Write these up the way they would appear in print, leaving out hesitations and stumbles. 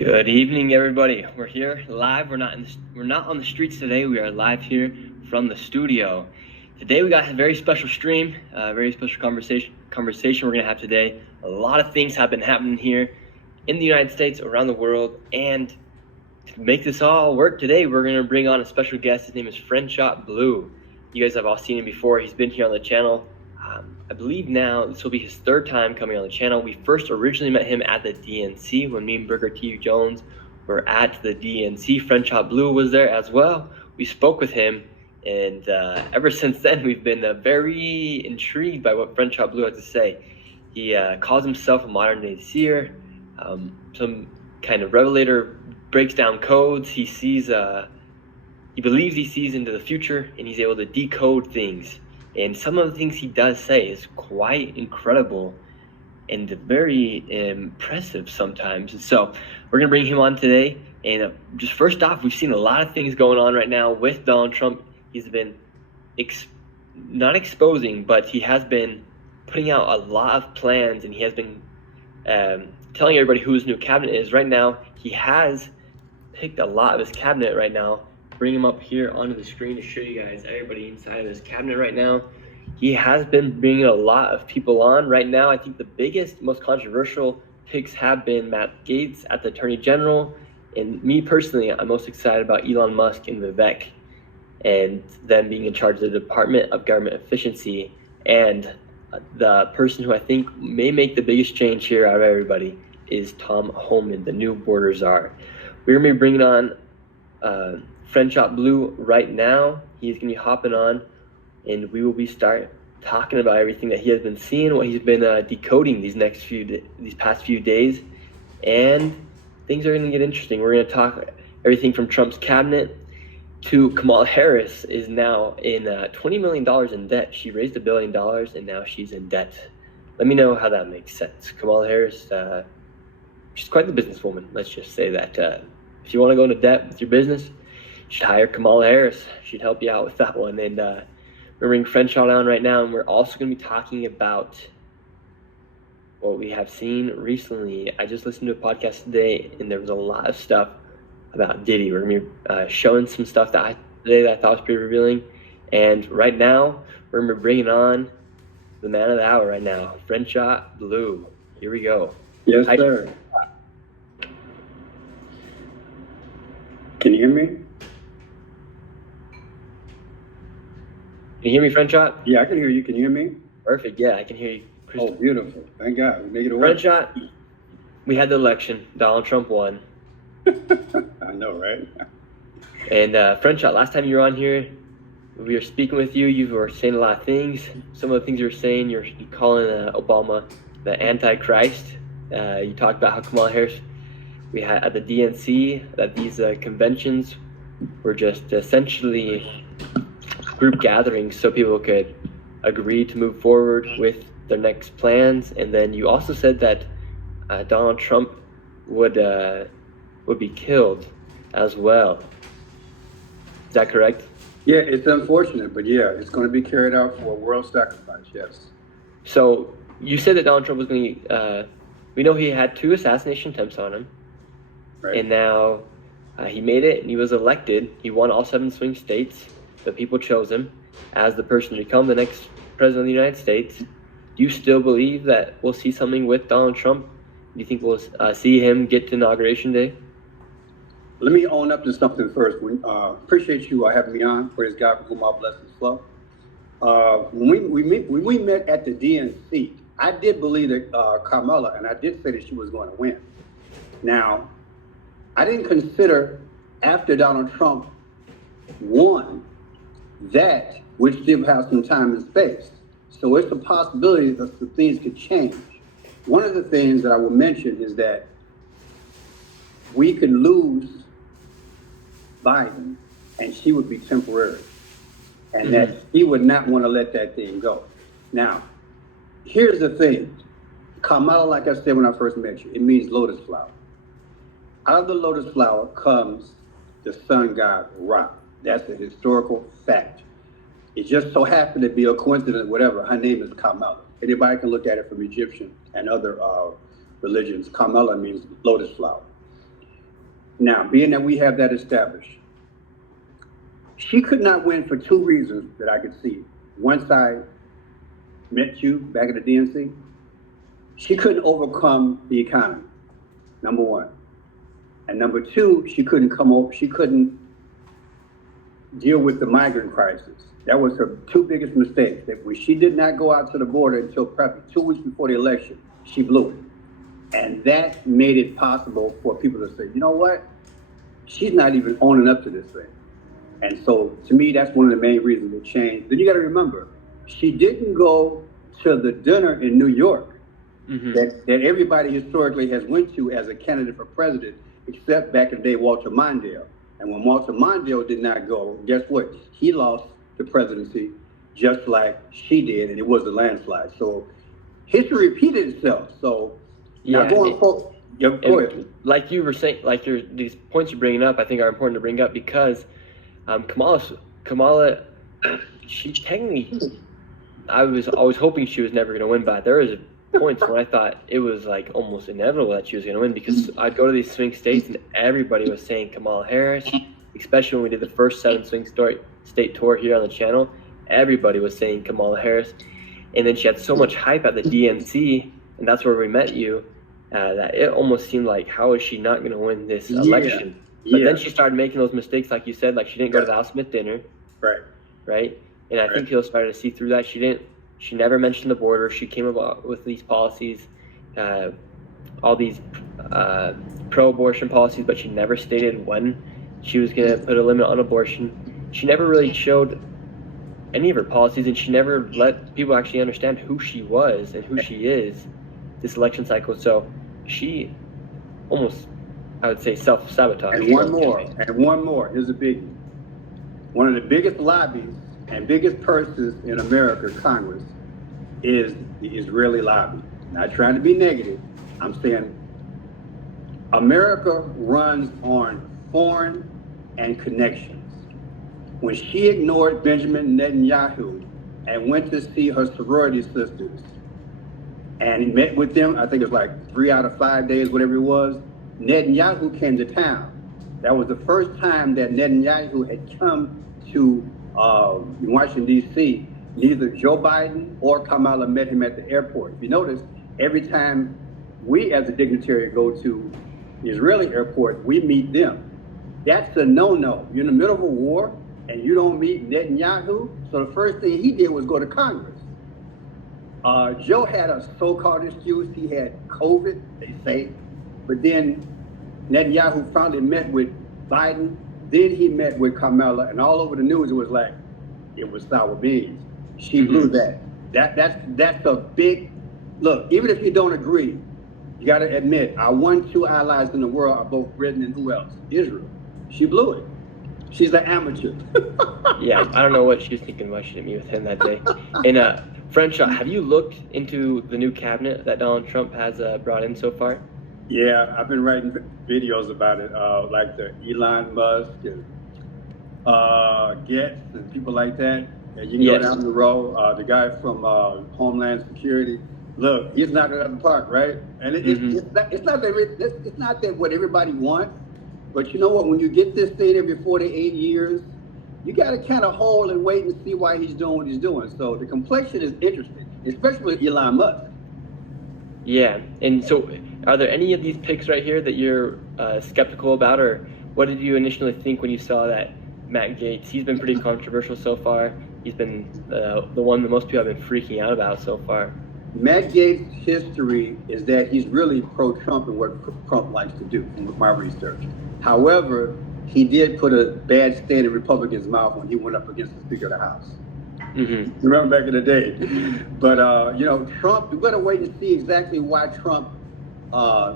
Good evening, everybody. We're here live. We're not on the streets today. We are live here from the studio. Today we got a very special stream, a very special conversation we're gonna have today. A lot of things have been happening here in the United States, around the world, and to make this all work today, we're gonna bring on a special guest. His name is Friendshot Blue. You guys have all seen him before. He's been here on the channel. I believe now this will be his third time coming on the channel. We first originally met him at the DNC when me and Burger T. Jones were at the DNC. Friendshot Blue was there as well. We spoke with him, and ever since then we've been very intrigued by what Friendshot Blue has to say. He calls himself a modern day seer, some kind of revelator, breaks down codes. He sees, he believes he sees into the future, and he's able to decode things. And some of the things he does say is quite incredible and very impressive sometimes. So we're going to bring him on today. And just first off, we've seen a lot of things going on right now with Donald Trump. He's been not exposing, but he has been putting out a lot of plans, and he has been telling everybody who his new cabinet is. Right now, he has picked a lot of his cabinet right now. Bring him up here onto the screen to show you guys everybody inside of his cabinet right now. He has been bringing a lot of people on right now. I think the biggest, most controversial picks have been Matt Gaetz at the Attorney General, and me personally, I'm most excited about Elon Musk and Vivek, and them being in charge of the Department of Government Efficiency. And the person who I think may make the biggest change here out of everybody is Tom Homan, the new border czar. We're gonna be bringing on Friendshot Blue right now. He's gonna be hopping on, and we will be talking about everything that he has been seeing, what he's been decoding these past few days, and things are gonna get interesting. We're gonna talk everything from Trump's cabinet to Kamala Harris is now in $20 million in debt. She raised $1 billion, and now she's in debt. Let me know how that makes sense. Kamala Harris, she's quite the businesswoman. Let's just say that. If you want to go into debt with your business, you should hire Kamala Harris. She'd help you out with that one. And we're bringing Friendshot on right now, and we're also going to be talking about what we have seen recently. I just listened to a podcast today, and there was a lot of stuff about Diddy. We're going to be showing some stuff today that I thought was pretty revealing. And right now, we're going to be bringing on the man of the hour right now, Friendshot Blue. Here we go. Yes, sir. Can you hear me? Can you hear me, Friendshot? Yeah, I can hear you. Can you hear me? Perfect. Yeah, I can hear you. Oh, beautiful. Thank God. We make it work. Friendshot, we had the election. Donald Trump won. I know, right? And Friendshot, last time you were on here, we were speaking with you. You were saying a lot of things. Some of the things you were saying, you're calling Obama the Antichrist. You talked about how Kamala Harris, we had at the DNC, that these conventions were just essentially group gatherings so people could agree to move forward with their next plans. And then you also said that Donald Trump would be killed as well. Is that correct? Yeah, it's unfortunate, but yeah, it's going to be carried out for a world sacrifice, yes. So you said that Donald Trump was going to, we know he had 2 assassination attempts on him. Right. And now he made it, and he was elected. He won all 7 swing states. The people chose him as the person to become the next president of the United States. Do you still believe that we'll see something with Donald Trump? Do you think we'll see him get to Inauguration Day? Let me own up to something first. Appreciate you having me on. Praise God for whom all blessings flow. When we met at the DNC, I did believe that Kamala, and I did say that she was going to win. Now, I didn't consider after Donald Trump won that which did have some time and space. So it's a possibility that some things could change. One of the things that I will mention is that we could lose Biden and she would be temporary, and that he would not want to let that thing go. Now, here's the thing. Kamala, like I said when I first met you, it means lotus flower. Out of the lotus flower comes the sun god Ra. That's a historical fact. It just so happened to be a coincidence, whatever. Her name is Kamala. Anybody can look at it from Egyptian and other religions. Kamala means lotus flower. Now, being that we have that established, she could not win for two reasons that I could see. Once I met you back at the DNC, she couldn't overcome the economy, number one. And number two, she couldn't deal with the migrant crisis. That was her two biggest mistakes. That when she did not go out to the border until probably 2 weeks before the election, she blew it. And that made it possible for people to say, you know what? She's not even owning up to this thing. And so to me, that's one of the main reasons it changed. Then you got to remember, she didn't go to the dinner in New York that everybody historically has went to as a candidate for president, except back in the day, Walter Mondale. And when Walter Mondale did not go, guess what? He lost the presidency just like she did, and it was a landslide. So history repeated itself. So now going forward, go ahead. Like you were saying, these points you're bringing up, I think are important to bring up because Kamala, she technically, I was always hoping she was never going to win, but there was points when I thought it was like almost inevitable that she was going to win because I'd go to these swing states and everybody was saying Kamala Harris, especially when we did the first 7 swing state tour here on the channel. Everybody was saying Kamala Harris, and then she had so much hype at the DNC, and that's where we met you, that it almost seemed like, how is she not going to win this election? But then she started making those mistakes, like you said, like she didn't go to the Al Smith dinner. Right? And I think people started to see through that. She never mentioned the border. She came about with these policies, all these pro-abortion policies, but she never stated when she was going to put a limit on abortion. She never really showed any of her policies, and she never let people actually understand who she was and who she is this election cycle. So she almost, I would say, self-sabotage. And one more. Here's a biggie. One of the biggest lobbies and biggest purses in America, Congress, is the Israeli lobby. Not trying to be negative. I'm saying America runs on foreign and connections. When she ignored Benjamin Netanyahu and went to see her sorority sisters and he met with them, I think it was like 3 out of 5 days, whatever it was, Netanyahu came to town. That was the first time that Netanyahu had come to Washington, D.C. Neither Joe Biden or Kamala met him at the airport. If you notice, every time we as a dignitary go to the Israeli airport, we meet them. That's a no-no. You're in the middle of a war and you don't meet Netanyahu. So the first thing he did was go to Congress. Joe had a so-called excuse. He had COVID, they say. But then Netanyahu finally met with Biden. Then he met with Kamala, and all over the news it was like it was sour beans. She blew that. That's a big look. Even if you don't agree, you got to admit our 2 allies in the world are both Britain and who else? Israel. She blew it. She's an amateur. Yeah, I don't know what she was thinking. Why she didn't meet with him that day. And French, have you looked into the new cabinet that Donald Trump has brought in so far? Yeah, I've been writing videos about it, like the Elon Musk and Getz and people like that. And you can go down the road. The guy from Homeland Security. Look, he's knocking it out of the park, right? And it's not that what everybody wants, but you know what? When you get this thing every 4 to 8 years, you got to kind of hold and wait and see why he's doing what he's doing. So the complexion is interesting, especially with Elon Musk. Yeah, and so are there any of these picks right here that you're skeptical about, or what did you initially think when you saw that Matt Gaetz? He's been pretty controversial so far. He's been the one that most people have been freaking out about so far. Matt Gaetz' history is that he's really pro-Trump and what Trump likes to do, from my research. However, he did put a bad stand in Republicans' mouth when he went up against the Speaker of the House. Remember back in the day. But, Trump, we've got to wait and see exactly why Trump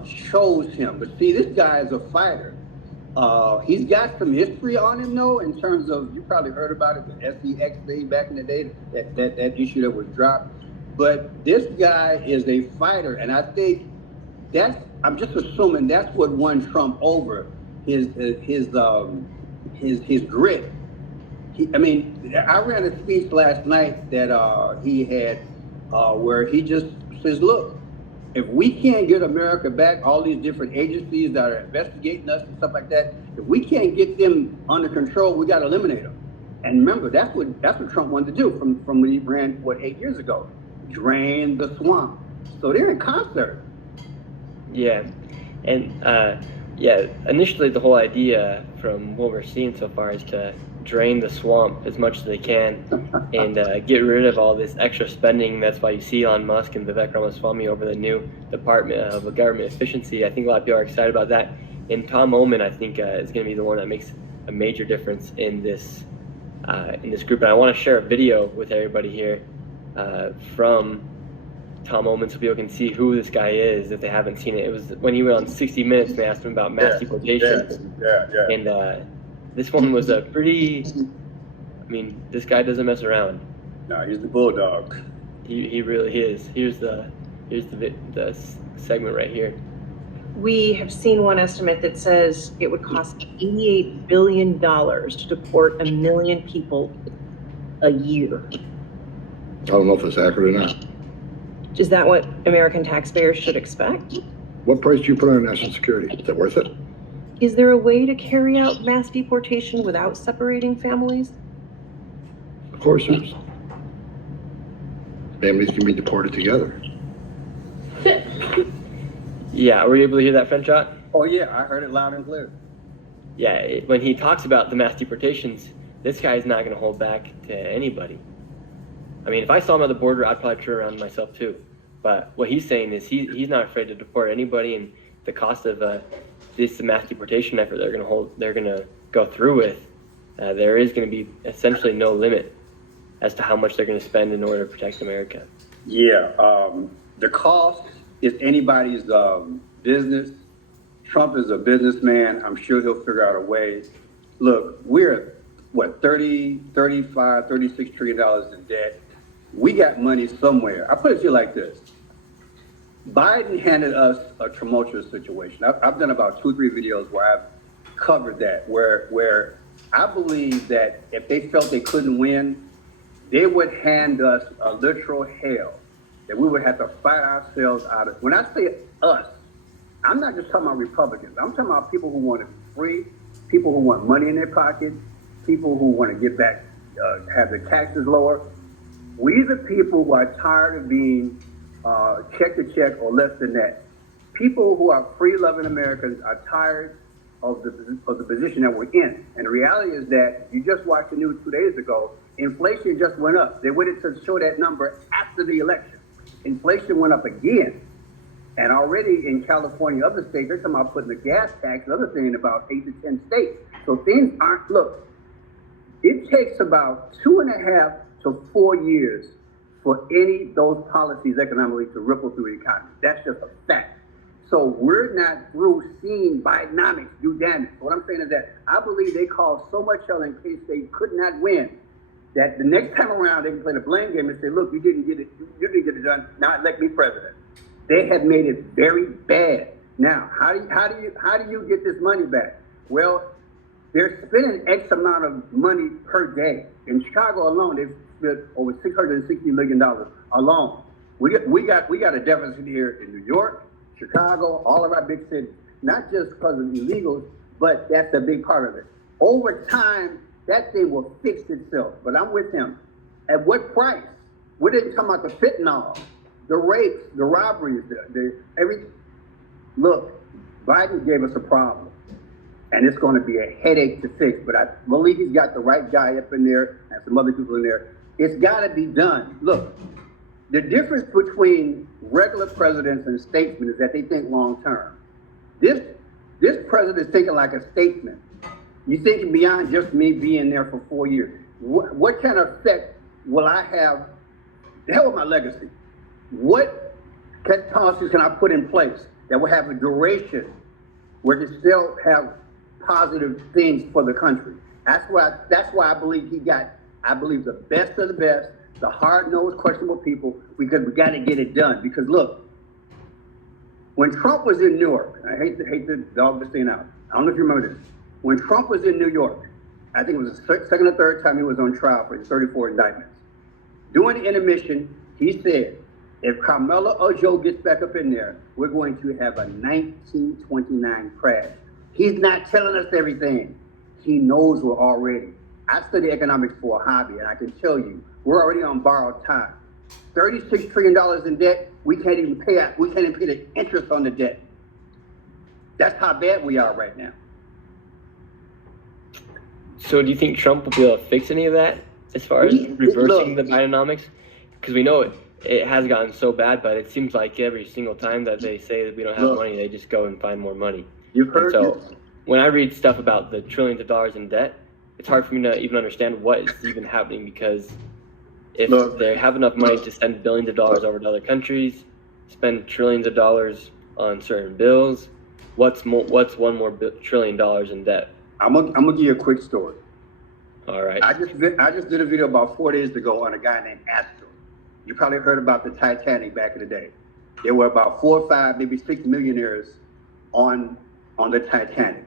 chose him. But see, this guy is a fighter. He's got some history on him, though, in terms of, you probably heard about it, the SEX thing back in the day, that issue that was dropped. But this guy is a fighter, and I think I'm just assuming that's what won Trump over, his grit. I ran a speech last night that he had where he just says, look, If we can't get America back, all these different agencies that are investigating us and stuff like that, if we can't get them under control, we got to eliminate them. And remember, that's what Trump wanted to do from when he ran 8 years ago, drain the swamp. So they're in concert. Yeah, and initially the whole idea from what we're seeing so far is to drain the swamp as much as they can and get rid of all this extra spending. That's why you see Elon Musk and Vivek Ramaswamy over the new Department of Government Efficiency. I think a lot of people are excited about that. And Tom Oman, I think, is going to be the one that makes a major difference in this group. And I want to share a video with everybody here from Tom Oman so people can see who this guy is if they haven't seen it. It was when he went on 60 Minutes and they asked him about mass deportation. And this one was a pretty, I mean, this guy doesn't mess around. No, he's the bulldog. He really is. Here's the segment right here. We have seen one estimate that says it would cost $88 billion to deport 1 million people a year. I don't know if it's accurate or not. Is that what American taxpayers should expect? What price do you put on national security? Is that worth it? Is there a way to carry out mass deportation without separating families? Of course there is. Families can be deported together. Yeah, were you able to hear that, Frenchot? Oh yeah, I heard it loud and clear. Yeah, when he talks about the mass deportations, this guy is not going to hold back to anybody. I mean, if I saw him at the border, I'd probably turn around myself too. But what he's saying is he's not afraid to deport anybody, and the cost of this mass deportation effort they're going to go through with, there is going to be essentially no limit as to how much they're going to spend in order to protect America. Yeah, the cost is anybody's business. Trump is a businessman. I'm sure he'll figure out a way. Look, we're what, 35, 36 trillion dollars in debt. We got money somewhere. I put it to you like this. Biden handed us a tumultuous situation. I've done about 2 or 3 videos where I've covered that, where I believe that if they felt they couldn't win, they would hand us a literal hell that we would have to fight ourselves out of. When I say us, I'm not just talking about Republicans. I'm talking about people who want to be free, people who want money in their pockets, people who want to get back, have their taxes lower. We the people who are tired of being check to check or less than that. People who are free-loving Americans are tired of the position that we're in. And the reality is that you just watched the news 2 days ago. Inflation just went up. They waited to show that number after the election. Inflation went up again. And already in California, other states, they're talking about putting the gas tax and other thing in about 8 to 10 states. So things aren't, look, it takes about 2.5 to 4 years for any of those policies economically to ripple through the economy. That's just a fact. So we're not through seeing Bidenomics do damage. What I'm saying is that I believe they caused so much hell in case they could not win that the next time around they can play the blame game and say, look, you didn't get it done, now elect me president. They have made it very bad. Now, how do you get this money back? Well, they're spending X amount of money per day. In Chicago alone, they've spent over $660 million alone. We got a deficit here in New York, Chicago, all of our big cities, not just because of illegals, but that's a big part of it. Over time, that thing will fix itself, but I'm with him. At what price? We didn't come about the fentanyl, the rapes, the robberies, everything. Look, Biden gave us a problem, and it's going to be a headache to fix, but I believe he's got the right guy up in there and some other people in there. It's got to be done. Look, the difference between regular presidents and statesmen is that they think long term. This president is thinking like a statesman. You're thinking beyond just me being there for 4 years. What kind of effect will I have? The hell with my legacy. What policies can I put in place that will have a duration where it still have positive things for the country? That's why I believe the best of the best, the hard-nosed, questionable people, because we got to get it done. Because look, when Trump was in Newark, I hate to dog this thing out. I don't know if you remember this. When Trump was in New York, I think it was the second or third time he was on trial for his 34 indictments. During the intermission, he said, If Carmela or Joe gets back up in there, we're going to have a 1929 crash. He's not telling us everything. He knows we're already. I study economics for a hobby, and I can tell you, we're already on borrowed time. $36 trillion in debt, we can't even pay the interest on the debt. That's how bad we are right now. So do you think Trump will be able to fix any of that as far as reversing the Bidenomics? Because we know it has gotten so bad, but it seems like every single time that they say that we don't have money, they just go and find more money. You've heard so when I read stuff about the trillions of dollars in debt, it's hard for me to even understand what is even happening, because if they have enough money to send billions of dollars over to other countries, spend trillions of dollars on certain bills, what's one more trillion dollars in debt? I'm gonna give you a quick story. All right. I just did a video about 4 days ago on a guy named Astor. You probably heard about the Titanic back in the day. There were about 4 or 5, maybe 6 millionaires on the Titanic.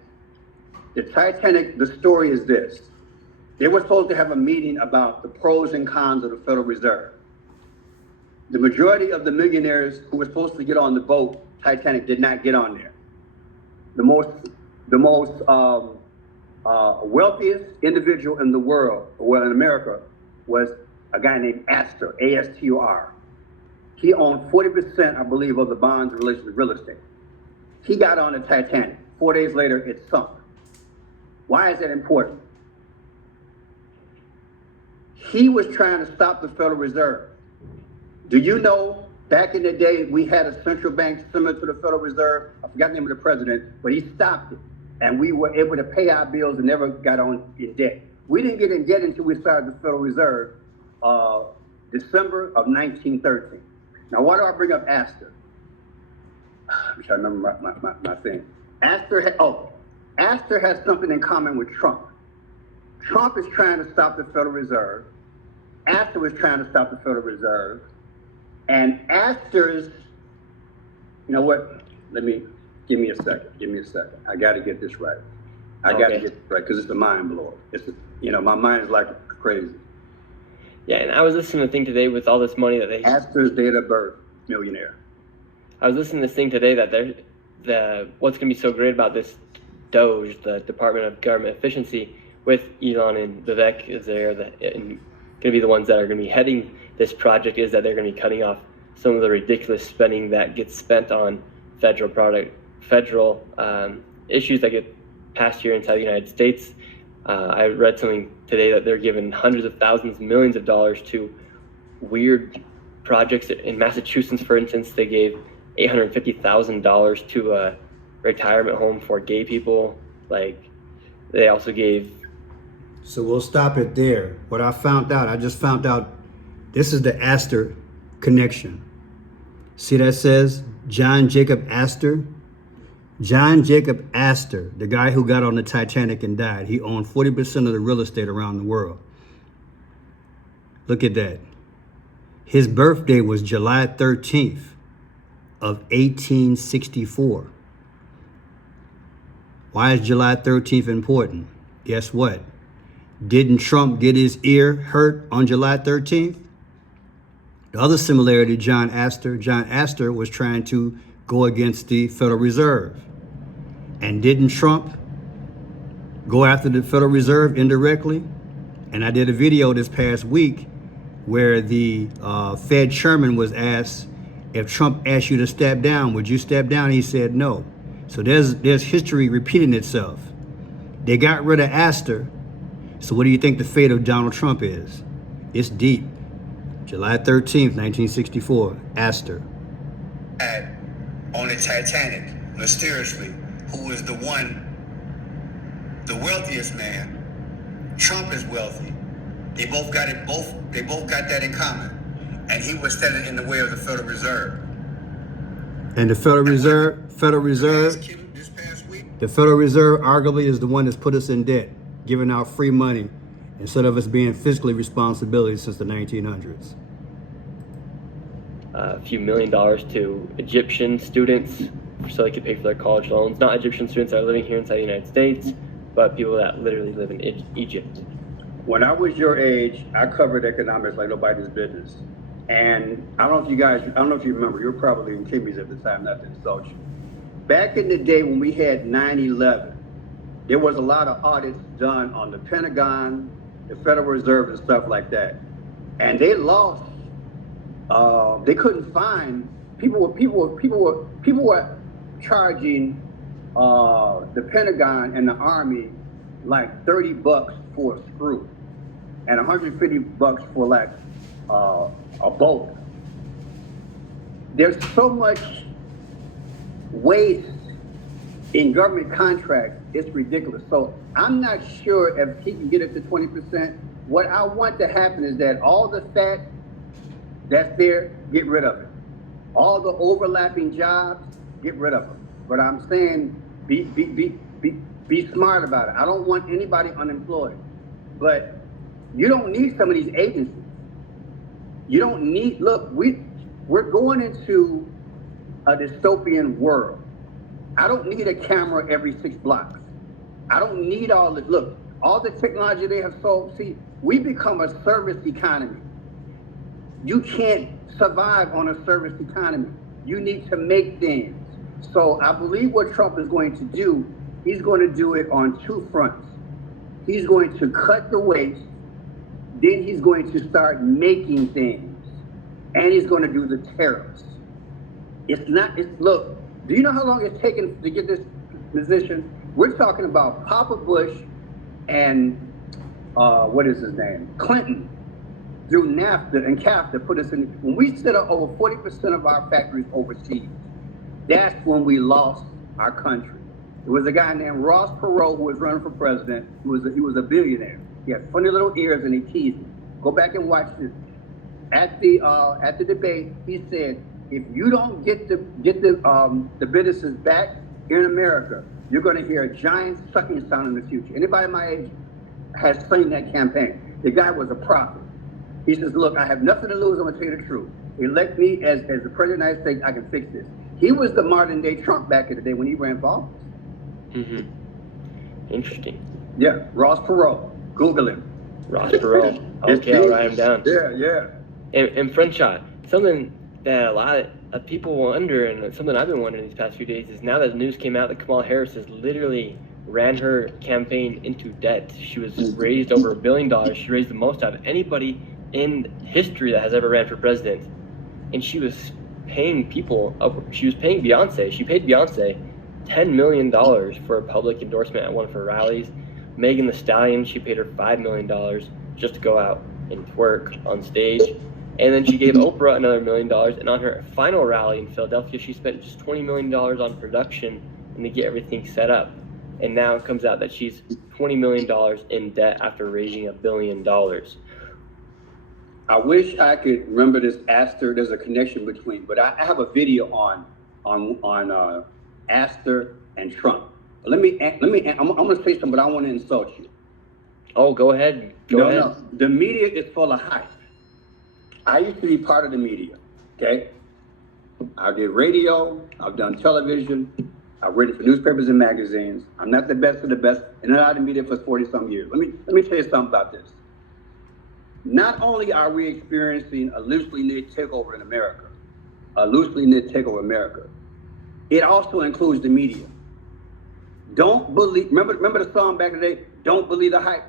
The Titanic, the story is this. They were supposed to have a meeting about the pros and cons of the Federal Reserve. The majority of the millionaires who were supposed to get on the boat, Titanic, did not get on there. The most wealthiest individual in the world, well, in America, was a guy named Astor, A-S-T-O-R. He owned 40%, I believe, of the bonds in relation to real estate. He got on the Titanic. 4 days later, it sunk. Why is that important? He was trying to stop the Federal Reserve. Do you know, back in the day, we had a central bank similar to the Federal Reserve. I forgot the name of the president, but he stopped it. And we were able to pay our bills and never got on in debt. We didn't get in debt until we started the Federal Reserve, December of 1913. Now, why do I bring up Astor? I'm trying to remember my thing. Astor has something in common with Trump. Trump is trying to stop the Federal Reserve. Astor was trying to stop the Federal Reserve. And Astor's, you know what? Give me a second. I got to get this right. I got to get it right, because it's a mind blower. My mind is like crazy. Yeah, and I was listening to the thing today with all this money that they... Astor's date of birth, millionaire. I was listening to this thing today that what's going to be so great about this DOGE, the Department of Government Efficiency, with Elon and Vivek is there, and going to be the ones that are going to be heading this project, is that they're going to be cutting off some of the ridiculous spending that gets spent on federal issues that get passed here inside the United States. I read something today that they're giving hundreds of thousands, millions of dollars to weird projects. In Massachusetts, for instance, they gave $850,000 to a retirement home for gay people. Like, they also gave... So we'll stop it there. What I just found out, this is the Astor connection. See that says John Jacob Astor? John Jacob Astor, the guy who got on the Titanic and died, he owned 40% of the real estate around the world. Look at that. His birthday was July 13th of 1864. Why is July 13th important? Guess what? Didn't Trump get his ear hurt on July 13th? The other similarity, John Astor was trying to go against the Federal Reserve. And didn't Trump go after the Federal Reserve indirectly? And I did a video this past week where the Fed chairman was asked, if Trump asked you to step down, would you step down? He said no. So there's history repeating itself. They got rid of Astor. So what do you think the fate of Donald Trump is? It's deep. July 13th, 1964, Astor. On the Titanic, mysteriously, who is the wealthiest man. Trump is wealthy. They both got that in common. And he was standing in the way of the Federal Reserve. And the Federal Reserve arguably is the one that's put us in debt, giving out free money instead of us being fiscally responsible since the 1900s. A few $1 million to Egyptian students so they could pay for their college loans. Not Egyptian students that are living here inside the United States, but people that literally live in Egypt. When I was your age, I covered economics like nobody's business. And I don't know if you remember, you were probably in Kimmy's at the time, not to insult you. Back in the day when we had 9/11, there was a lot of audits done on the Pentagon, the Federal Reserve, and stuff like that. And they lost. They couldn't find people were charging the Pentagon and the Army like $30 for a screw, and $150 for like a bolt. There's so much waste in government contracts, it's ridiculous. So I'm not sure if he can get it to 20%. What I want to happen is that all the fat that's there, get rid of it. All the overlapping jobs, get rid of them. But I'm saying be smart about it. I don't want anybody unemployed. But you don't need some of these agencies. You don't need, look, we're going into a dystopian world. I don't need a camera every 6 blocks. I don't need all this. Look, all the technology they have sold. See, we become a service economy. You can't survive on a service economy. You need to make things. So I believe what Trump is going to do, he's going to do it on 2 fronts. He's going to cut the waste, then he's going to start making things, and he's going to do the tariffs. Look, do you know how long it's taken to get this position? We're talking about Papa Bush and what is his name? Clinton, through NAFTA and CAFTA, put us in. When we set up over 40% of our factories overseas, that's when we lost our country. There was a guy named Ross Perot who was running for president. He was a billionaire. He had funny little ears and he teased me. Go back and watch this. At the debate, he said, if you don't get the businesses back in America, you're going to hear a giant sucking sound in the future. Anybody my age has seen that campaign. The guy was a prophet. He says, look, I have nothing to lose. I'm going to tell you the truth. Elect me as the president of the United States. I can fix this. He was the modern day Trump back in the day when he ran for office. Mm-hmm. Interesting. Yeah, Ross Perot. Google him. Ross Perot. Okay, I'll write him down. Yeah. And Crenshaw, something that a lot of people wonder, and something I've been wondering these past few days, is now that the news came out that Kamala Harris has literally ran her campaign into debt. She was raised over $1 billion. She raised the most out of anybody in history that has ever ran for president. And she was paying people, she was paying Beyonce. She paid Beyonce $10 million for a public endorsement at one of her rallies. Megan Thee Stallion, she paid her $5 million just to go out and twerk on stage. And then she gave Oprah another $1 million. And on her final rally in Philadelphia, she spent just $20 million on production and to get everything set up. And now it comes out that she's $20 million in debt after raising $1 billion. I wish I could remember this Astor. There's a connection between, but I have a video on Astor and Trump. I'm going to say something, but I don't want to insult you. Oh, go ahead. Go ahead. No. The media is full of hype. I used to be part of the media, okay? I did radio, I've done television, I've written for newspapers and magazines. I'm not the best of the best, and I'm out of the media for 40-some years. Let me tell you something about this. Not only are we experiencing a loosely knit takeover in America, it also includes the media. Don't believe, remember the song back in the day, Don't Believe the Hype?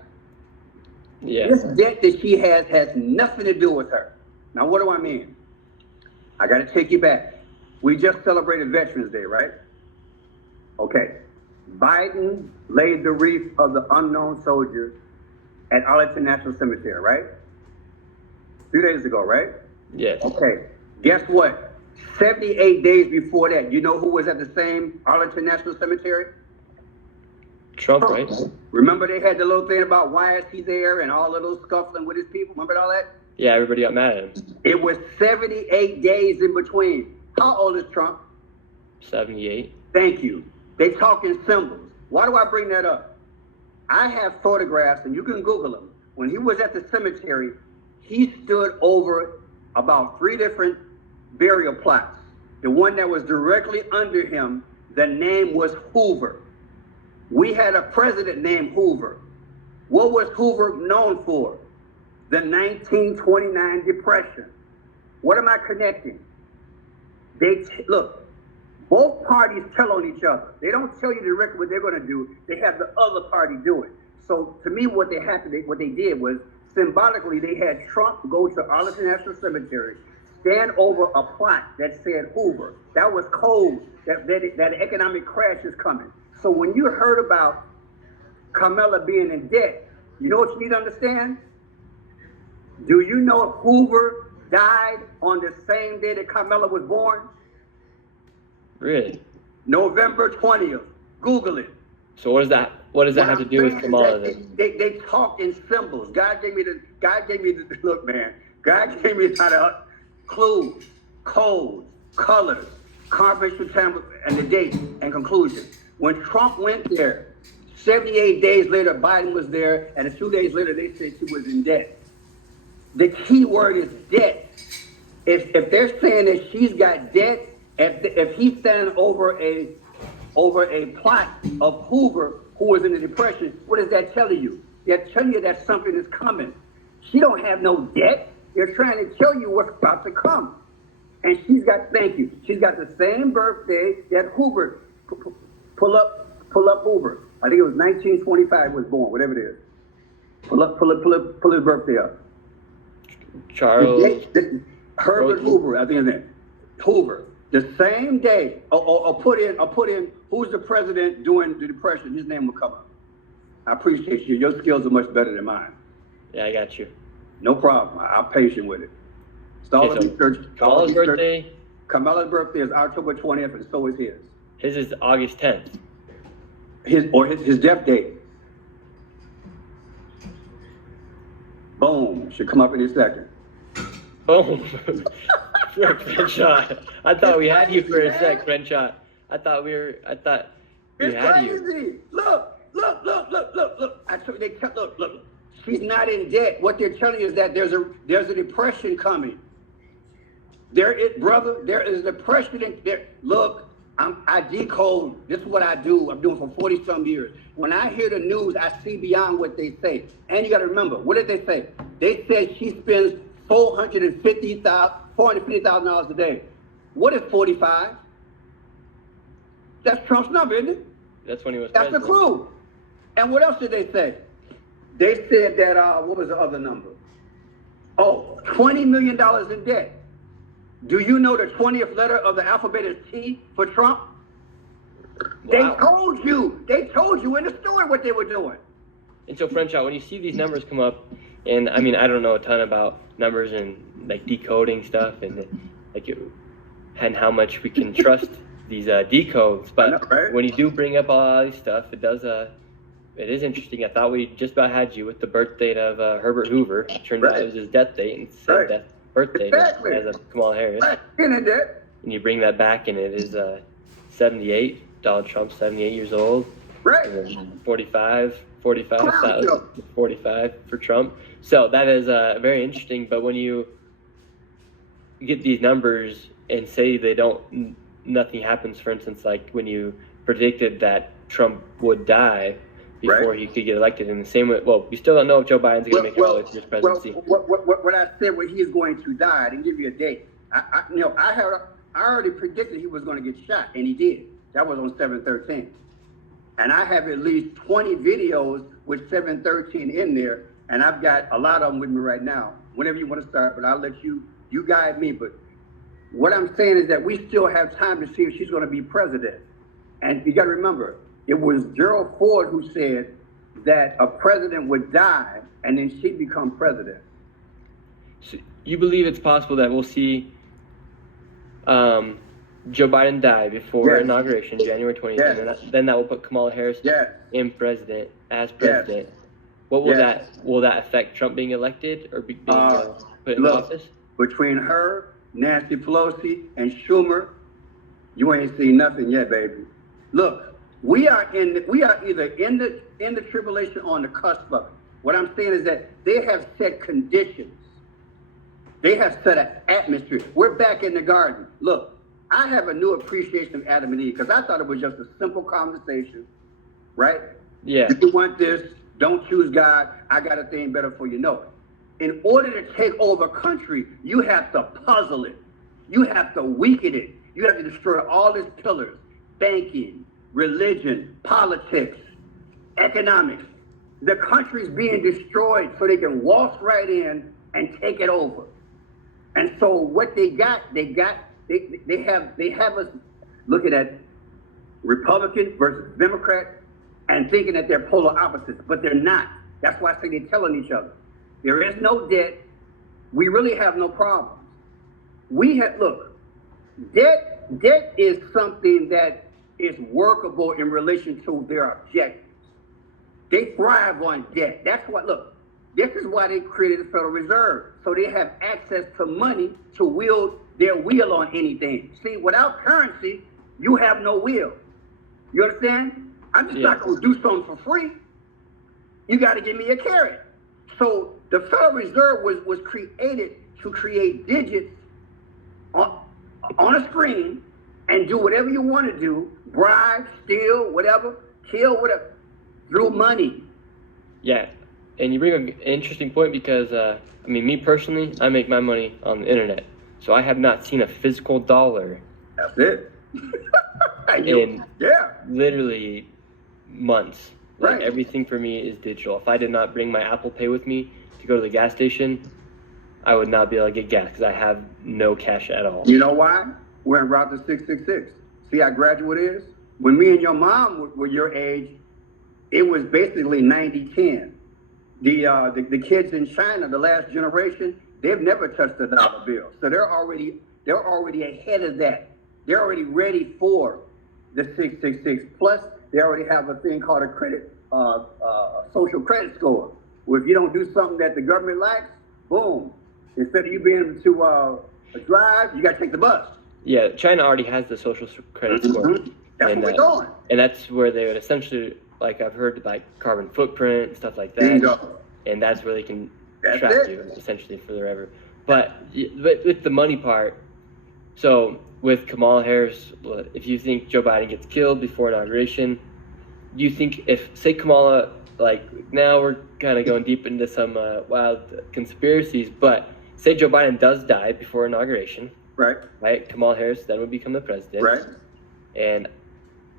Yeah. This debt that she has nothing to do with her. Now, what do I mean? I got to take you back. We just celebrated Veterans Day, right? Okay. Biden laid the wreath of the unknown soldiers at Arlington National Cemetery, right? 2 days ago, right? Yes. Okay. Guess what? 78 days before that, you know who was at the same Arlington National Cemetery? Trump, right? Remember they had the little thing about why is he there and all of those scuffling with his people? Remember all that? Yeah, everybody got mad at him. It was 78 days in between. How old is Trump? 78. Thank you. They talk in symbols. Why do I bring that up? I have photographs, and you can Google them. When he was at the cemetery, he stood over about 3 different burial plots. The one that was directly under him, the name was Hoover. We had a president named Hoover. What was Hoover known for? The 1929 Depression. What am I connecting? Look, both parties tell on each other. They don't tell you directly what they're going to do. They have the other party do it. So to me, what they did was symbolically they had Trump go to Arlington National Cemetery, stand over a plaque that said Hoover. That was code that economic crash is coming. So when you heard about Carmela being in debt, you know what you need to understand? Do you know Hoover died on the same day that Carmela was born? Really? November 20th. Google it. So what does that have to do with Kamala then? They talk in symbols. God gave me the look, man. God gave me the clues, codes, colors, confirmation time, and the date and conclusion. When Trump went there, 78 days later, Biden was there, and a few days later, they said she was in debt. The key word is debt. If they're saying that she's got debt, if he's standing over a plot of Hoover who was in the Depression, what is that telling you? They're telling you that something is coming. She don't have no debt. They're trying to tell you what's about to come. And she's got the same birthday that Hoover. Pull up Hoover. I think it was 1925 was born, whatever it is. Pull his birthday up. Charles. Herbert Hoover, I think his name. Hoover. The same day, I'll put in who's the president during the Depression. His name will come up. I appreciate you. Your skills are much better than mine. Yeah, I got you. No problem. I'm patient with it. Kamala's birthday? Kamala's birthday is October 20th, and so is his. His is August 10th. His death date. Boom. Should come up in a second. Boom. Crenshaw. I thought we had you for a sec, Crenshaw. I thought we had you. Crazy. Look. Look. She's not in debt. What they're telling you is that there's a depression coming. There is a depression in there. Look, I decode. This is what I do. I'm doing for 40 some years. When I hear the news, I see beyond what they say. And you got to remember, what did they say? They said she spends $450,000 a day. What is 45? That's Trump's number, isn't it? That's when he was That's president. the clue. And what else did they say? They said that, what was the other number? Oh, $20 million in debt. Do you know the 20th letter of the alphabet is T for Trump? Wow. They told you in the story what they were doing. And so, Crenshaw, when you see these numbers come up, and I mean, I don't know a ton about numbers and like decoding stuff and and how much we can trust these decodes, but know, right? when you do bring up all this stuff, it is interesting. I thought we just about had you with the birth date of Herbert Hoover. It turned out it was his death date and same birth date as of Kamala Harris. Right. In debt. And you bring that back, and it is 78. Donald Trump, 78 years old. Right. And then 45 for Trump. So that is very interesting. But when you get these numbers and say nothing happens, for instance, like when you predicted that Trump would die before he could get elected, in the same way, well, we still don't know if Joe Biden's going to make it all the way through his presidency. What I said, when he is going to die, I didn't give you a date. I already predicted he was going to get shot, and he did. That was on 7/13. And I have at least 20 videos with 7/13 in there, and I've got a lot of them with me right now. Whenever you want to start, but I'll let you guide me. But what I'm saying is that we still have time to see if she's going to be president. And you got to remember, it was Gerald Ford who said that a president would die and then she'd become president. So you believe it's possible that we'll see Joe Biden die before inauguration, January 20th, and then that will put Kamala Harris as president. What will will that affect Trump being elected or being put in office? Between her, Nancy Pelosi, and Schumer, you ain't seen nothing yet, baby. Look, we are either in the tribulation or on the cusp of it. What I'm saying is that they have set conditions. They have set an atmosphere. We're back in the garden. Look, I have a new appreciation of Adam and Eve because I thought it was just a simple conversation, right? Yeah. You want this, don't choose God, I got a thing better for you. No. in order to take over a country, you have to puzzle it. You have to weaken it. You have to destroy all its pillars: banking, religion, politics, economics. The country's being destroyed so they can waltz right in and take it over. And so what they have us looking at Republican versus Democrat and thinking that they're polar opposites, but they're not. That's why I say they're telling each other. There is no debt. We really have no problems. Look, debt is something that is workable in relation to their objectives. They thrive on debt. That's what, look, this is why they created the Federal Reserve. So they have access to money to wield their will on anything. See, without currency, you have no will. You understand? I'm just not going to do something for free. You got to give me a carrot. So the Federal Reserve was created to create digits on a screen and do whatever you want to do, bribe, steal, whatever, kill, whatever, through money. Yeah, and you bring up an interesting point because, me personally, I make my money on the internet. So I have not seen a physical dollar. That's it. in yeah. literally months. Like, Right. everything for me is digital. If I did not bring my Apple Pay with me to go to the gas station, I would not be able to get gas because I have no cash at all. You know why? We're en route to 666. See how graduate is? When me and your mom were your age, it was basically 90-10. The kids in China, the last generation, they've never touched a dollar bill. So they're already ahead of that. They're already ready for the 666. Plus, they already have a thing called a credit, social credit score, where if you don't do something that the government likes, boom. Instead of you being able to drive, you got to take the bus. Yeah, China already has the social credit score. That's and, where we're going. And that's where they would essentially, like I've heard, like carbon footprint and stuff like that. There you go. And that's where they can That's track it. you essentially forever. But with the money part, so with Kamala Harris, if you think Joe Biden gets killed before inauguration, do you think if, say Kamala, like now we're kind of going deep into some wild conspiracies, but say Joe Biden does die before inauguration, right? Kamala Harris then would become the president. Right. And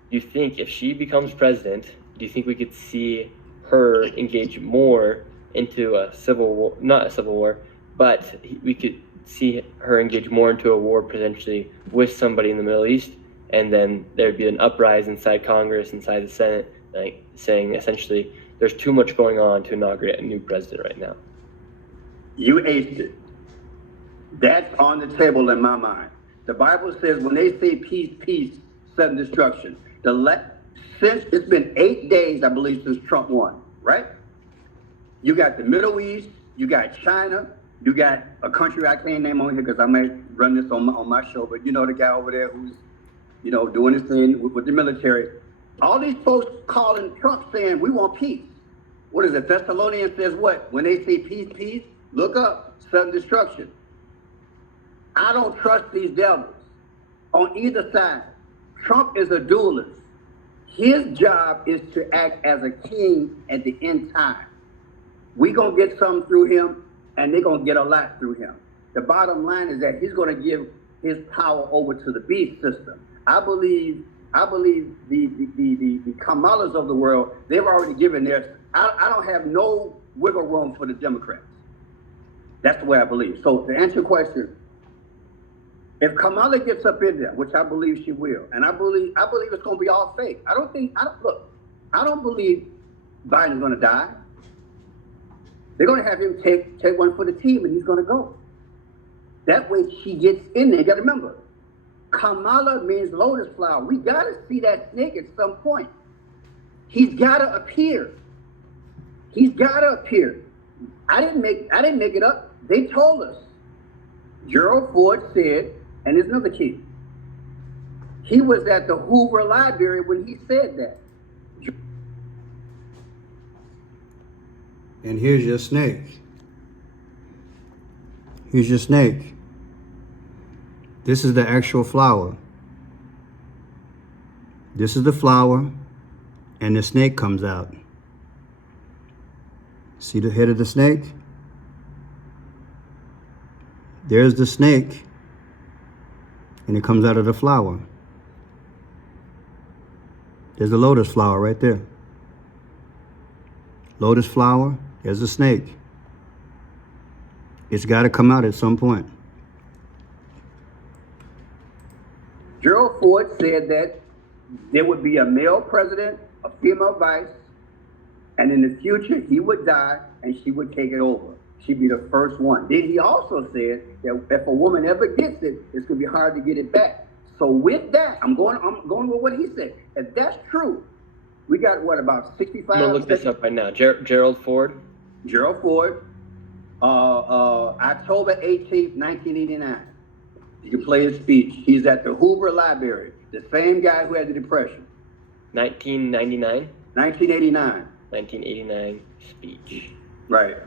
you think if she becomes president, do you think we could see her engage more into a civil war, not a civil war, but we could see her engage more into a war potentially with somebody in the Middle East, and then there'd be an uprising inside Congress, inside the Senate, like saying essentially there's too much going on to inaugurate a new president right now. You aced it. That's on the table in my mind. The Bible says when they say peace, peace, sudden destruction. Since it's been 8 days, I believe, since Trump won, right? You got the Middle East, you got China, you got a country I can't name on here because I may run this on my show, but you know the guy over there who's, doing his thing with the military. All these folks calling Trump saying, we want peace. What is it? Thessalonians says what? When they say peace, peace, look up, sudden destruction. I don't trust these devils on either side. Trump is a duelist. His job is to act as a king at the end time. We're going to get something through him, and they're going to get a lot through him. The bottom line is that he's going to give his power over to the beast system. I believe the Kamalas of the world, they've already given theirs. I don't have no wiggle room for the Democrats. That's the way I believe. So to answer your question, if Kamala gets up in there, which I believe she will, and I believe it's going to be all fake. I don't believe Biden's going to die. They're going to have him take one for the team, and he's going to go. That way she gets in there. You got to remember, Kamala means lotus flower. We got to see that snake at some point. He's got to appear. He's got to appear. I didn't make it up. They told us. Gerald Ford said, and there's another key. He was at the Hoover Library when he said that. And here's your snake. Here's your snake. This is the actual flower. This is the flower, and the snake comes out. See the head of the snake? There's the snake, and it comes out of the flower. There's the lotus flower right there. Lotus flower, there's the snake. It's got to come out at some point. Gerald Ford said that there would be a male president, a female vice, and in the future he would die and she would take it over. She'd be the first one. Then he also said that if a woman ever gets it, it's gonna be hard to get it back. So with that, I'm going with what he said. If that's true, we got what, about 65? I'm gonna look this up right now. Gerald Ford. Gerald Ford, October 18th, 1989. You can play his speech. He's at the Hoover Library. The same guy who had the Depression. 1999. 1989. 1989 speech. Right.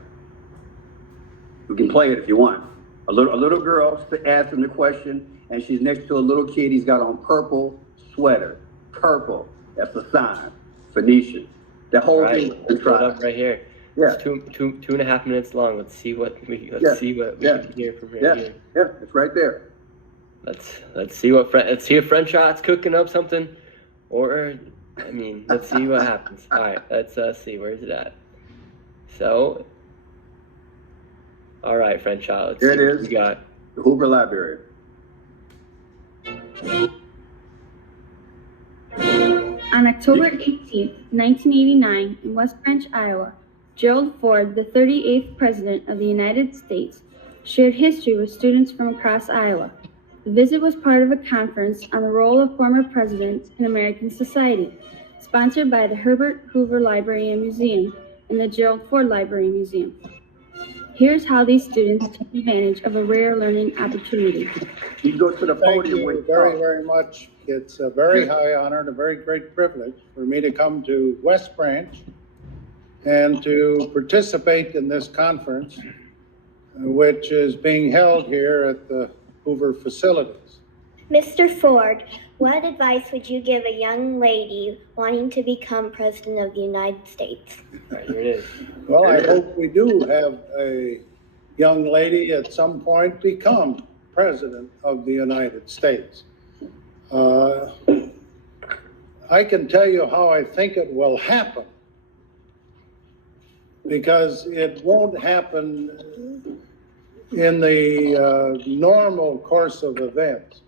We can play it if you want. A little girl asks him the question, and she's next to a little kid. He's got on purple sweater. Purple. That's a sign. Phoenician. The whole thing was Let's pull it up right here. Yeah. It's two and a half minutes long. Let's see what we can hear from right here. Yeah, it's right there. Let's see if Frenshot's cooking up something, or I mean, let's see what happens. All right, let's see, where is it at? So, all right, Frenshot, let's Here see it what is. we got. The Hoover Library. On October 18, 1989, in West Branch, Iowa, Gerald Ford, the 38th President of the United States, shared history with students from across Iowa. The visit was part of a conference on the role of former presidents in American society, sponsored by the Herbert Hoover Library and Museum and the Gerald Ford Library and Museum. Here's how these students took advantage of a rare learning opportunity. You go to the Thank podium you with very, very much. It's a very high honor and a very great privilege for me to come to West Branch and to participate in this conference, which is being held here at the Hoover facilities. Mr. Ford, what advice would you give a young lady wanting to become President of the United States? All right, here it is. Well, I hope we do have a young lady at some point become President of the United States. I can tell you how I think it will happen, because it won't happen in the normal course of events.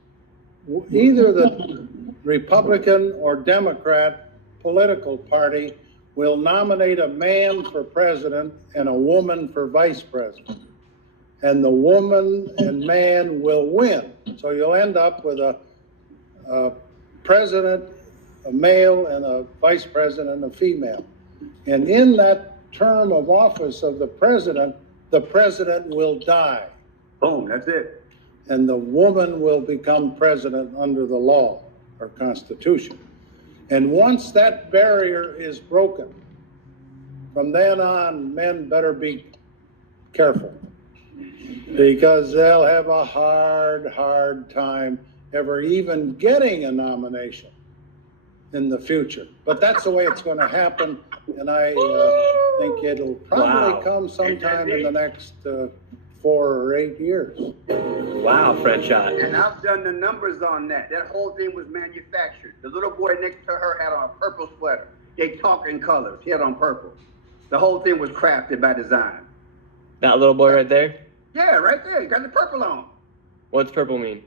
Either the Republican or Democrat political party will nominate a man for president and a woman for vice president. And the woman and man will win. So you'll end up with a president, a male, and a vice president, a female. And in that term of office of the president will die. boom, that's it. And the woman will become president under the law or constitution. And once that barrier is broken, from then on, men better be careful, because they'll have a hard time ever even getting a nomination in the future. But that's the way it's going to happen, and I think it'll probably come sometime in the next 4 or 8 years. Wow, Frenshot. And I've done the numbers on that. That whole thing was manufactured. The little boy next to her had on a purple sweater. They talk in colors. He had on purple. The whole thing was crafted by design. That little boy right there? Yeah, right there. He got the purple on. What's purple mean?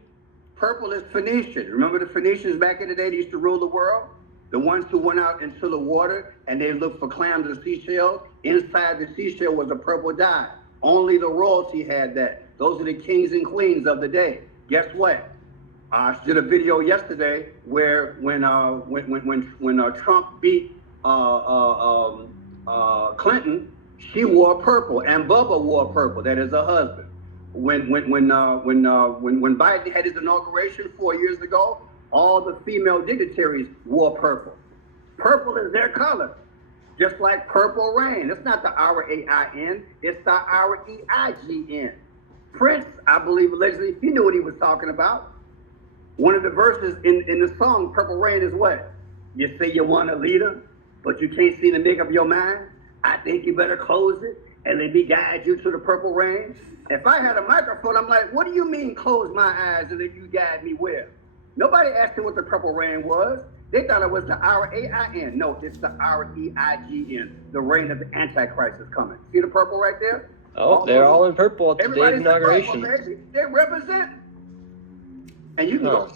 Purple is Phoenician. Remember the Phoenicians back in the day? They used to rule the world. The ones who went out into the water and they looked for clams and seashells. Inside the seashell was a purple dye. Only the royalty had that. Those are the kings and queens of the day. Guess what? I did a video yesterday where when Trump beat Clinton, she wore purple, and Bubba wore purple. That is her husband. When Biden had his inauguration 4 years ago, all the female dignitaries wore purple. Purple is their color, just like Purple Rain. It's not the R-A-I-N, it's the R-E-I-G-N. Prince, I believe, allegedly, he knew what he was talking about. One of the verses in the song Purple Rain is what? You say you want a leader, but you can't seem to make up your mind. I think you better close it and let me guide you to the purple rain. If I had a microphone, I'm like, what do you mean close my eyes and let you guide me where? Nobody asked me what the purple rain was. They thought it was the R-A-I-N. No, it's the R-E-I-G-N. The reign of the Antichrist is coming. See the purple right there? Oh, they're all in purple at today's inauguration. They represent. And you can go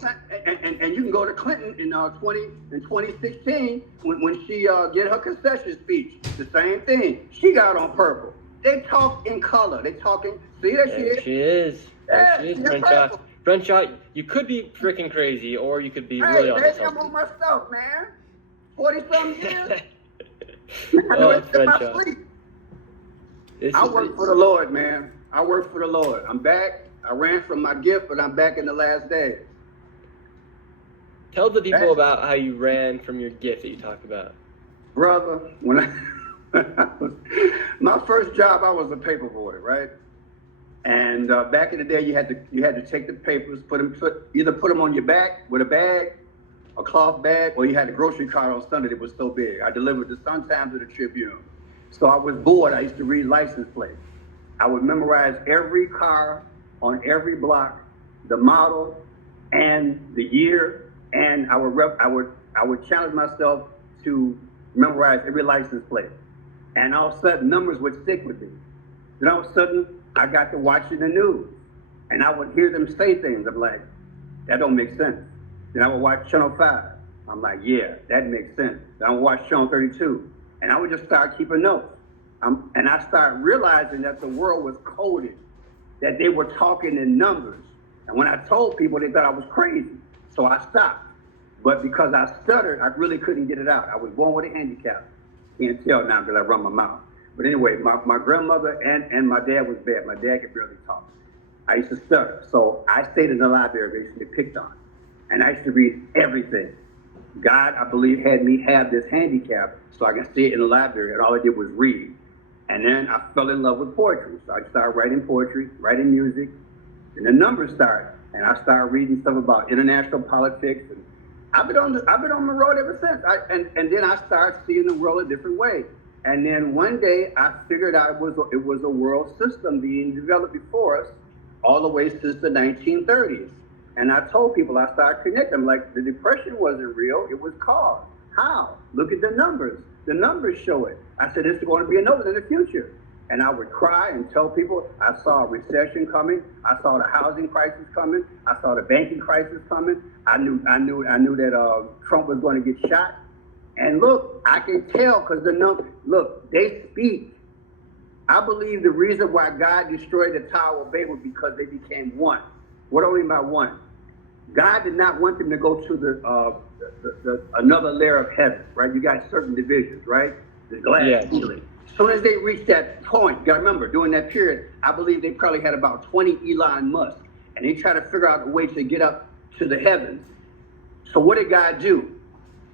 and you can go to Clinton in 2016 when she did her concession speech. The same thing. She got on purple. They talk in color. They talking. See that shit? She is. Yeah, There she is, she's Crenshaw. purple. Crenshaw, you could be freaking crazy, or you could be really on Baby, something. I'm on my stuff, man. 40-something years. Oh, I do it in my Crenshaw. sleep. This I is- work for the Lord, man. I work for the Lord. I'm back. I ran from my gift, but I'm back in the last days. Tell the people about how you ran from your gift that you talked about. Brother, when my first job, I was a paper boy, right? And back in the day, you had to take the papers, either put them on your back with a bag, a cloth bag, or you had a grocery cart on Sunday that was so big. I delivered the Sun Times to the Tribune. So I was bored. I used to read license plates. I would memorize every car on every block, the model and the year, and I would challenge myself to memorize every license plate. And all of a sudden, numbers would stick with me. Then all of a sudden, I got to watching the news, and I would hear them say things. I'm like, that don't make sense. Then I would watch Channel 5. I'm like, yeah, that makes sense. Then I would watch Channel 32, and I would just start keeping notes. And I started realizing that the world was coded, that they were talking in numbers. And when I told people, they thought I was crazy. So I stopped. But because I stuttered, I really couldn't get it out. I was born with a handicap. Can't tell now because I run my mouth. But anyway, my grandmother and my dad was bad. My dad could barely talk. I used to stutter. So I stayed in the library. They used to get picked on. And I used to read everything. God, I believe, had me have this handicap so I could stay in the library, and all I did was read. And then I fell in love with poetry. So I started writing poetry, writing music, and the numbers started. And I started reading stuff about international politics. And I've been on the road ever since. And then I started seeing the world a different way. And then one day I figured out it was a world system being developed before us all the way since the 1930s. And I told people, I started connecting them, like the Depression wasn't real, it was caused. How? Look at the numbers. The numbers show it. I said, this is going to be another in the future. And I would cry and tell people I saw a recession coming. I saw the housing crisis coming. I saw the banking crisis coming. I knew that Trump was going to get shot. And look, I can tell because look, they speak. I believe the reason why God destroyed the Tower of Babel because they became one. What do I mean by one? God did not want them to go to the another layer of heaven, right? You got certain divisions, right? The glass ceiling. As soon as they reached that point, you got to remember, during that period, I believe they probably had about 20 Elon Musk, and they tried to figure out a way to get up to the heavens. So what did God do?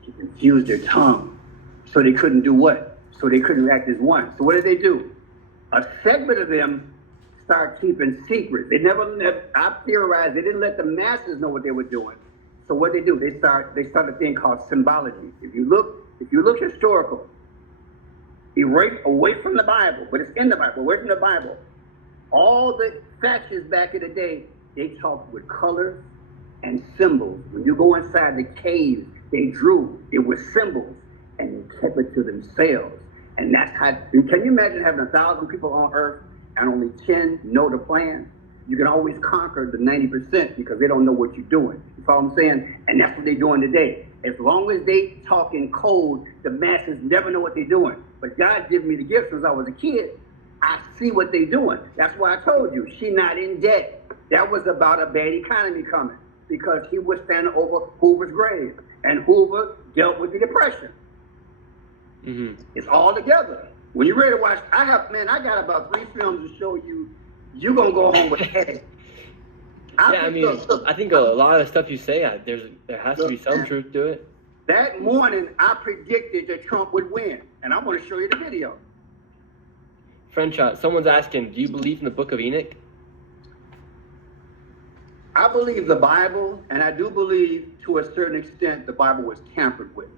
He confused their tongue, so they couldn't do what? So they couldn't act as one. So what did they do? A segment of them started keeping secrets. I theorized they didn't let the masses know what they were doing. So what they do? They started a thing called symbology. If you look historical, away from the Bible, but it's in the Bible, away from the Bible. All the factions back in the day, they talked with colors and symbols. When you go inside the caves, they drew. It was symbols, and they kept it to themselves. And that's how. Can you imagine having 1,000 people on Earth and only 10 know the plan? You can always conquer the 90% because they don't know what you're doing. You follow what I'm saying? And that's what they're doing today. As long as they talk in code, the masses never know what they're doing. But God gave me the gift since I was a kid. I see what they're doing. That's why I told you, she not in debt. That was about a bad economy coming because he was standing over Hoover's grave. And Hoover dealt with the Depression. Mm-hmm. It's all together. When you're ready to watch, I got about 3 films to show you. You're going to go home with a headache. I think a lot of the stuff you say, there has to be some truth to it. That morning, I predicted that Trump would win, and I'm going to show you the video. Crenshaw, someone's asking, do you believe in the Book of Enoch? I believe the Bible, and I do believe to a certain extent the Bible was tampered with,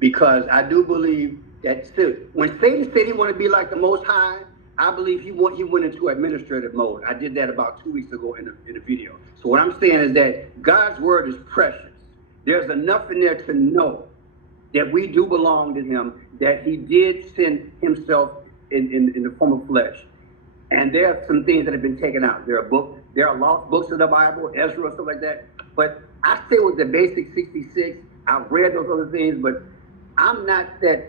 because I do believe that when Satan said he wanted to be like the Most High, I believe he went into administrative mode. I did that about 2 weeks ago in a video. So what I'm saying is that God's word is precious. There's enough in there to know that we do belong to him, that he did send himself in the form of flesh. And there are some things that have been taken out. There are lost books of the Bible, Ezra, stuff like that. But I stay with the basic 66. I've read those other things, but I'm not that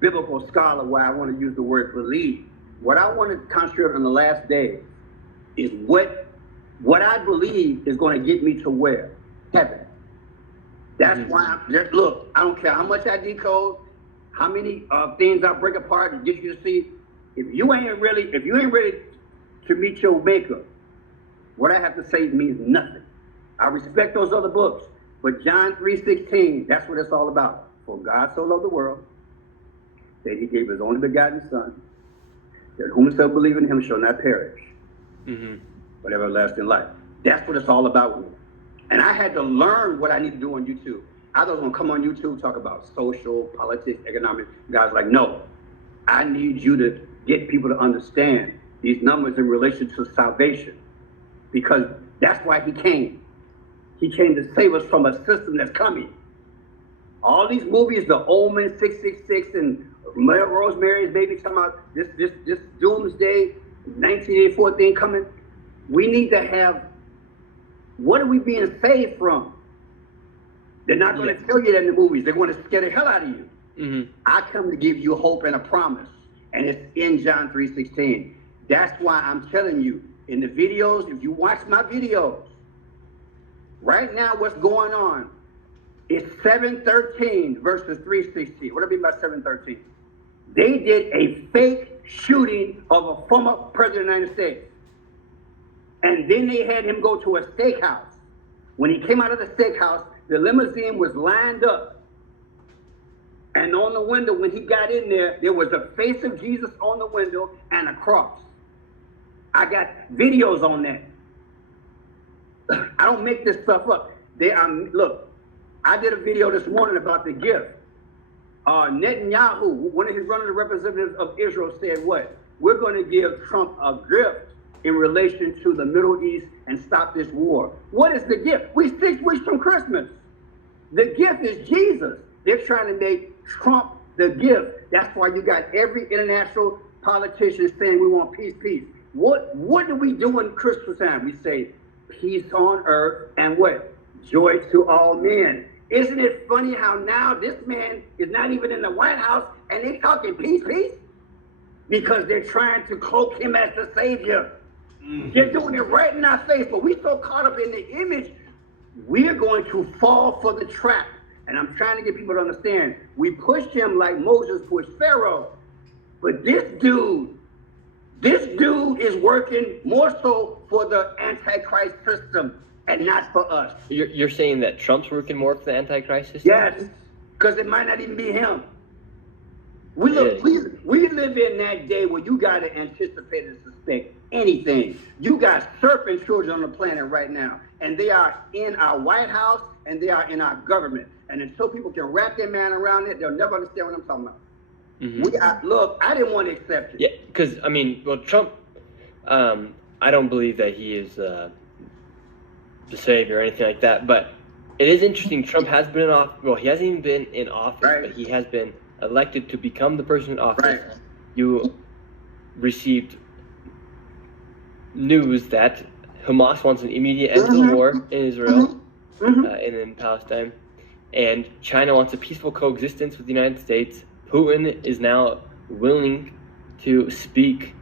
biblical scholar where I want to use the word believe. What I want to concentrate on the last day is what I believe is going to get me to where? Heaven. That's why I'm just, look, I don't care how much I decode, how many things I break apart and get you to see. If you ain't ready to meet your maker, what I have to say means nothing. I respect those other books, but John 3:16, that's what it's all about. For God so loved the world that he gave his only begotten son, that whomsoever believe in him shall not perish, but everlasting life. That's what it's all about. And I had to learn what I need to do on YouTube. I was going to come on YouTube, talk about social, politics, economics. God's like, no, I need you to get people to understand these numbers in relation to salvation, because that's why he came. He came to save us from a system that's coming. All these movies, The Omen, 666, and Rosemary's Baby, talking about this doomsday 1984 thing coming. We need to have, what are we being saved from? They're not going to tell you that in the movies. They're going to scare the hell out of you. I come to give you hope and a promise, and it's in John 3:16. That's why I'm telling you, in the videos, if you watch my videos, right now what's going on is 713 versus 316. What do I mean by 713? They did a fake shooting of a former president of the United States. And then they had him go to a steakhouse. When he came out of the steakhouse, the limousine was lined up. And on the window, when he got in there, there was a face of Jesus on the window and a cross. I got videos on that. I don't make this stuff up. Look, I did a video this morning about the gift. Netanyahu, one of his running representatives of Israel, said what? We're going to give Trump a gift in relation to the Middle East and stop this war. What is the gift? We 6 weeks from Christmas. The gift is Jesus. They're trying to make Trump the gift. That's why you got every international politician saying we want peace, peace. What do we do in Christmas time? We say peace on earth and what? Joy to all men. Isn't it funny how now this man is not even in the White House and they're talking peace, peace? Because they're trying to cloak him as the savior. They're doing it right in our face, but we're so caught up in the image, we're going to fall for the trap. And I'm trying to get people to understand, we pushed him like Moses pushed Pharaoh. But this dude is working more so for the Antichrist system and not for us. You're saying that Trump's working more for the Antichrist system? Yes, because it might not even be him. We live in that day where you got to anticipate and suspect anything. You got serpent children on the planet right now, and they are in our White House and they are in our government. And until people can wrap their mind around it, they'll never understand what I'm talking about. Look, I didn't want to accept it. Yeah, because Trump, I don't believe that he is the savior or anything like that. But it is interesting. Trump has been in office. Well, he hasn't even been in office, but he has been elected to become the person in office. You received news that Hamas wants an immediate end to the war in Israel and in Palestine, and China wants a peaceful coexistence with the United States. Putin is now willing to speak